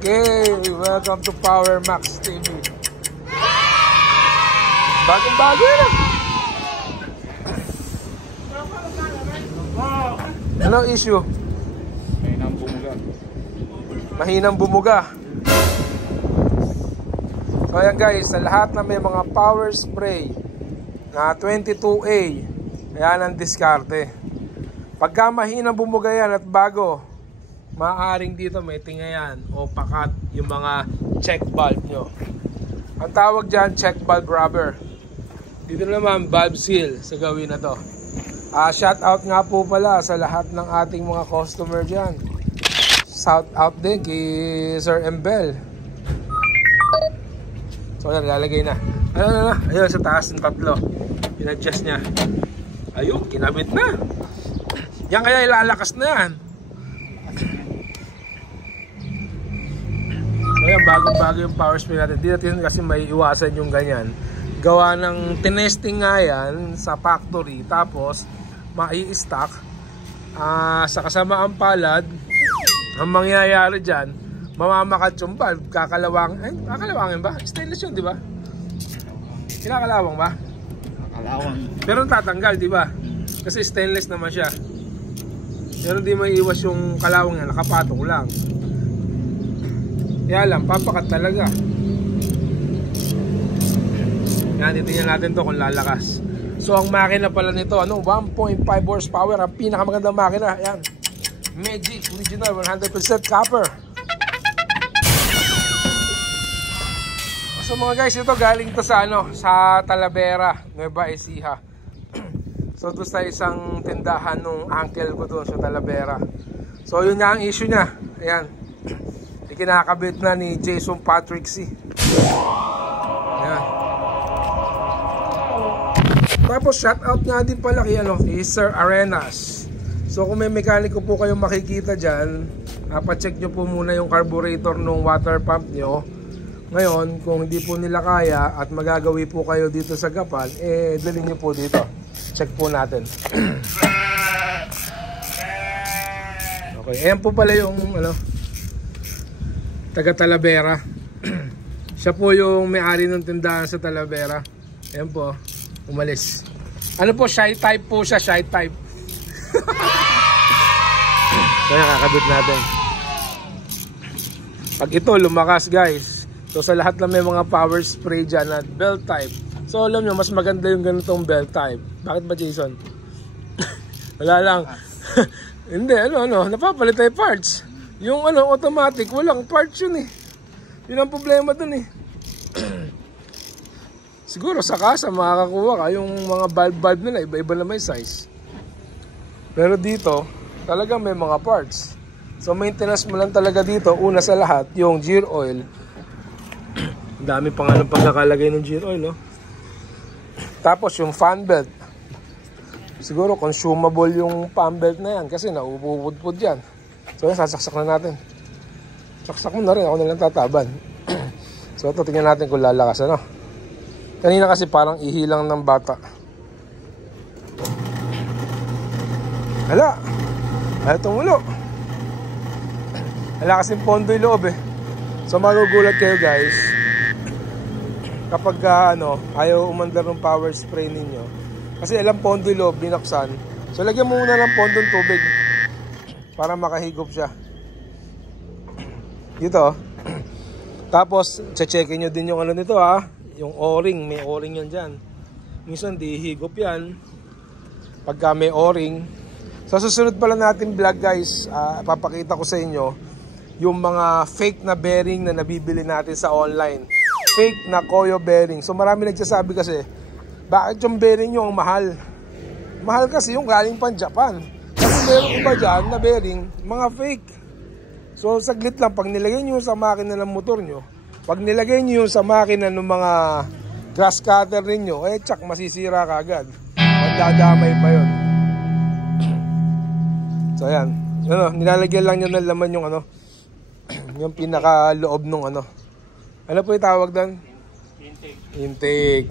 Okay, welcome to Power Max TV. Bagong-bago yan. Ano issue? Mahinang bumuga. Mahinang bumuga. So ayan guys, sa lahat na may mga power spray na 22A, ayan ang diskarte. Pagka mahinang bumuga yan at bago, maaaring dito may tingayan o pakat yung mga check valve nyo. Ang tawag dyan, check valve rubber. Dito naman, valve seal sa gawin na to. Shout out nga po pala sa lahat ng ating mga customer dyan. Shout out din kay Sir Embel. So lalagay na. Ayun sa taas ng tatlo. In-adjust niya. Ayun, kinabit na. Yan kaya ilalakas na yan. Ayan, bagong-bago yung power spray natin. Di natin kasi may iwasan yung ganyan. Gawa ng tinesting nga yan sa factory. Tapos, mai-stock. Sa kasamaan palad, ang mangyayari dyan, mamamakat yung valve. Kakalawangin ba? Stainless yun, di ba? Kinakalawang ba? Kalawang. Pero tatanggal, di ba? Kasi stainless naman siya. Pero di may iwas yung kalawang yan. Nakapatong lang. Kaya lang, papakat talaga. Yan, titingnan natin to kung lalakas. So, ang makina pala nito, 1.5 horsepower. Ang pinakamagandang makina. Yan. Magic Original 100% copper. So mga guys, ito galing to sa sa Talavera, Nueva Ecija. So ito sa isang tindahan nung uncle ko doon sa Talavera. So yun na ang issue niya. Ayan. Kinakabit na ni Jason Patrick C. Ayan. Tapos shoutout nga din pala kay, kay Sir Arenas. So kung may mekaniko po kayong makikita dyan, pacheck nyo po muna yung carburetor ng water pump nyo. Ngayon, kung hindi po nila kaya at magagawi po kayo dito sa Gapan, dalhin nyo po dito. Check po natin. Okay, ayan po pala yung taga Talavera. Siya po yung may-ari ng tindahan sa Talavera. Ayan po, umalis. Ano po, shy type po siya, shy type. Kaya kakabit natin. Pag ito lumakas guys, so sa lahat na may mga power spray dyan at belt type. So alam nyo, mas maganda yung ganitong belt type. Bakit ba Jason? Wala lang. Hindi, napapalit tayo parts. Yung automatic, walang parts yun eh. Yun ang problema dun eh. Siguro sa kasa makakakuha ka yung mga valve nila, iba-iba na may size. Pero dito, talagang may mga parts. So maintenance mo lang talaga dito, una sa lahat, yung gear oil. Ang dami pa nga ng pagkakalagay ng gear oil, Tapos yung fan belt. Siguro consumable yung fan belt na yan kasi naububudpud yan. So yan, sasaksak na natin. Saksak mo na rin, ako na lang tataban. So ito, tingnan natin kung lalakas, Kanina kasi parang ihilang ng bata. Hala, tumulo. Hala kasing pondo yung loob So magugulat kayo guys kapag ayaw umandar ng power spray ninyo. Kasi alam pondo yung loob, binaksan. So lagyan mo muna ng pondong tubig para makahigop siya. Dito. Tapos checkin nyo din yung nito yung o-ring, may o-ring yan dyan. Minsan di higop yan pagka may o-ring. Sa susunod pala natin vlog guys, papakita ko sa inyo yung mga fake na bearing na nabibili natin sa online. Fake na Koyo bearing. So marami nagsasabi kasi, bakit yung bearing nyo ang mahal? Mahal kasi yung galing pang Japan. Kasi meron iba dyan na bearing, mga fake. So saglit lang, pag nilagay nyo sa makina ng motor nyo, pag nilagay nyo sa makina ng mga grass cutter ninyo, tsak, masisira ka agad. Magdadamay pa yun. So ayan, nilalagyan lang nyo ng laman yung yung pinakaloob nung ano po yung tawag doon? Intake.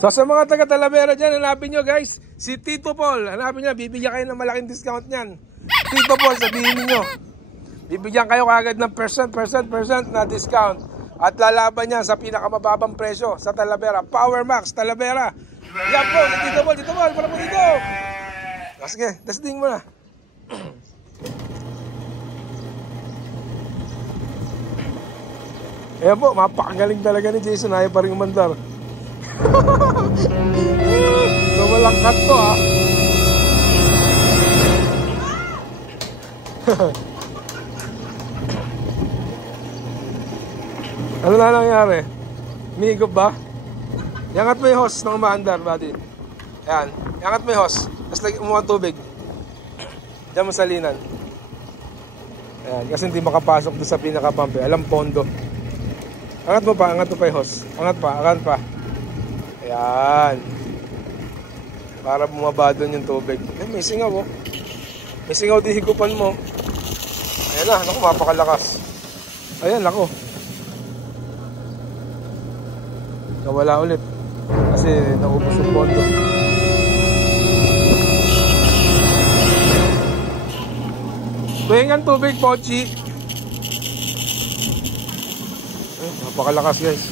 So sa mga taga Talavera dyan, hanapin nyo guys, si Tito Paul, hanapin nyo, bibigyan kayo ng malaking discount nyan. Tito Paul, sabihin nyo, Bibigyan kayo kagad ng percent na discount. At lalaban yan sa pinakamababang presyo sa Talavera. Power Max, Talavera. Yan po, dito mo, para po dito. Sige, testing mo na. Ayan po, mapakagaling talaga ni Jason. Ayaw pa rin umandar. So walang cut to ha. Ano na nangyari? Umihigop ba? Yangat mo yung hose ng umaandar, buddy. Ayan, yangat mo yung hose. Tapos lagi umuha tubig. Diyan mo salinan. Ayan, kasi hindi makapasok doon sa pinaka-pump. Alam pondo. Angat mo pa yung hose. Angat pa. Ayan. Para bumaba doon yung tubig. May singaw oh. May singaw di higupan mo. Ayan na, naku, mapakalakas. Ayan, naku. Nawala ulit. Kasi naubos yung pondo. Tuhingan tubig, Pochi. Napakalakas guys.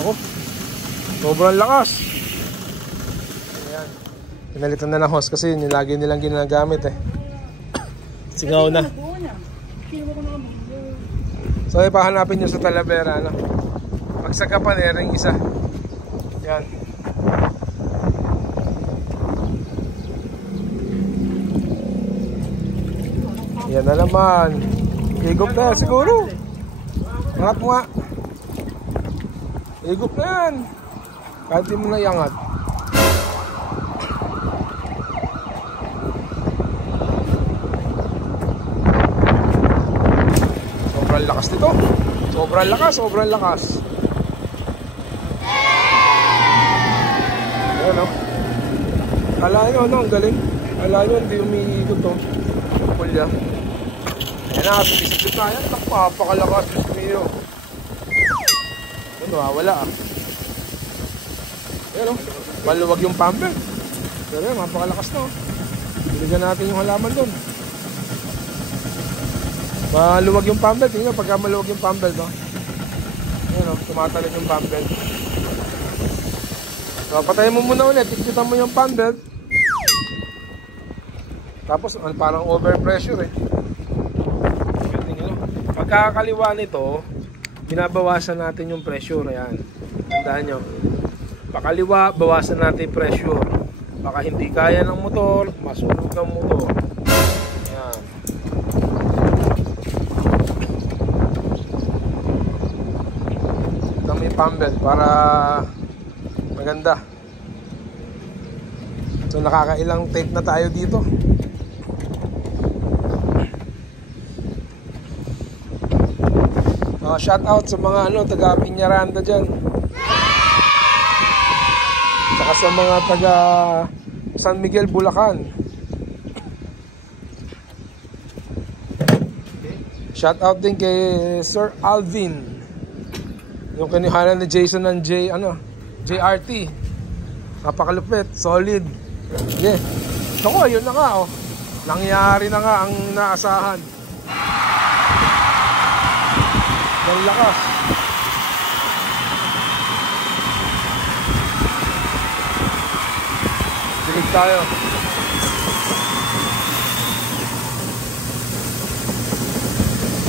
Ako, sobrang lakas. Ayan. Pinalitan na ng hose kasi yun yung lagi nilang ginagamit eh. Singaw na. So ipahanapin nyo sa Talavera no? Magsagapan eh ring isa. Yan. Yan na naman. Higop na siguro. Angat mo nga. Higop na yan. Kahit di mo na iangat. Sobrang lakas nito. Sobrang lakas. Ayan o. Kala nyo ano, ang galing. Kala nyo hindi umiikot to. Pulya. Ayan na, sumisip na yan. Napakalakas. Diyos mio. Ano, wala ah. Ayan o. Maluwag yung pumper. Pero yan, napakalakas na o. Biligan natin yung halaman doon. Maluwag yung pumper. Tingnan pagka maluwag yung pumper no? Ayan o, tumatalon yung pumper. So, patayin mo muna ulit. Tiktitan mo yung pumper. Tapos parang overpressure eh. Pagkakaliwa nito, binabawasan natin yung pressure. Ayan. Tandaan nyo. Pakaliwa, bawasan natin yung pressure. Baka hindi kaya ng motor, masunog ang motor. Ayan. Ito may pump para maganda. So nakakailang tape na tayo dito. Shout out sa mga taga Piñaranda dyan. Saka sa mga taga San Miguel, Bulacan. Shout out din kay Sir Alvin. Yung kanihanan ni Jason ng JRT. Napakalupit, solid. Okay. Ako, yun na nga oh. Nangyari na nga ang naasahan. Ang lakas. Dilig tayo.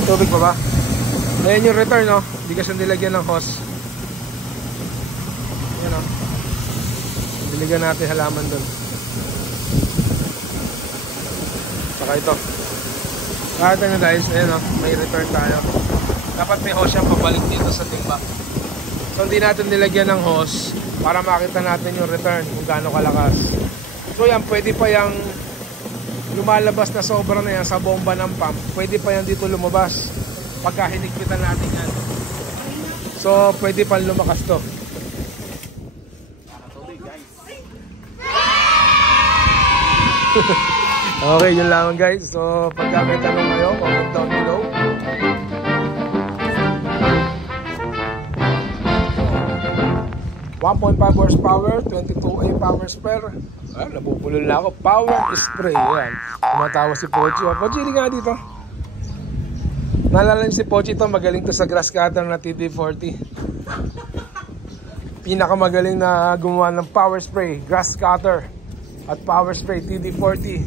Tubig pa ba? Ayan yung return no. Hindi kasi nilagyan ng hose. Ayan o. Diligan natin halaman doon. Saka ito. Kahit nga guys, ayan o. May return tayo. Dapat may hose siyang pabalik dito sa timba. So hindi natin nilagyan ng hose para makita natin yung return kung gaano kalakas. So yan, pwede pa yung lumalabas na sobra na yan sa bomba ng pump. Pwede pa yan dito lumabas pagka hinigpitan natin yan. So pwede pa lumakas to. Okay, yun lang guys. So pagka may tanong kayo, comment down below. 1.5 horsepower, 22A power spare. Napupulol na ako. Power spray. Yan. Tumatawa si Pochi. Pochi, hindi nga dito. Naalala niyo si Pochito, magaling to sa grass cutter na TD40. Pinakamagaling na gumawa ng power spray, grass cutter at power spray TD40.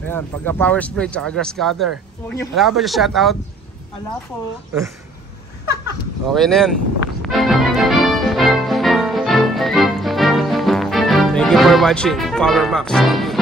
Ayan, pagka power spray tsaka grass cutter. Wala ka ba siya shoutout? Ala po. Okay na yan. Thank you for watching Power Max TV.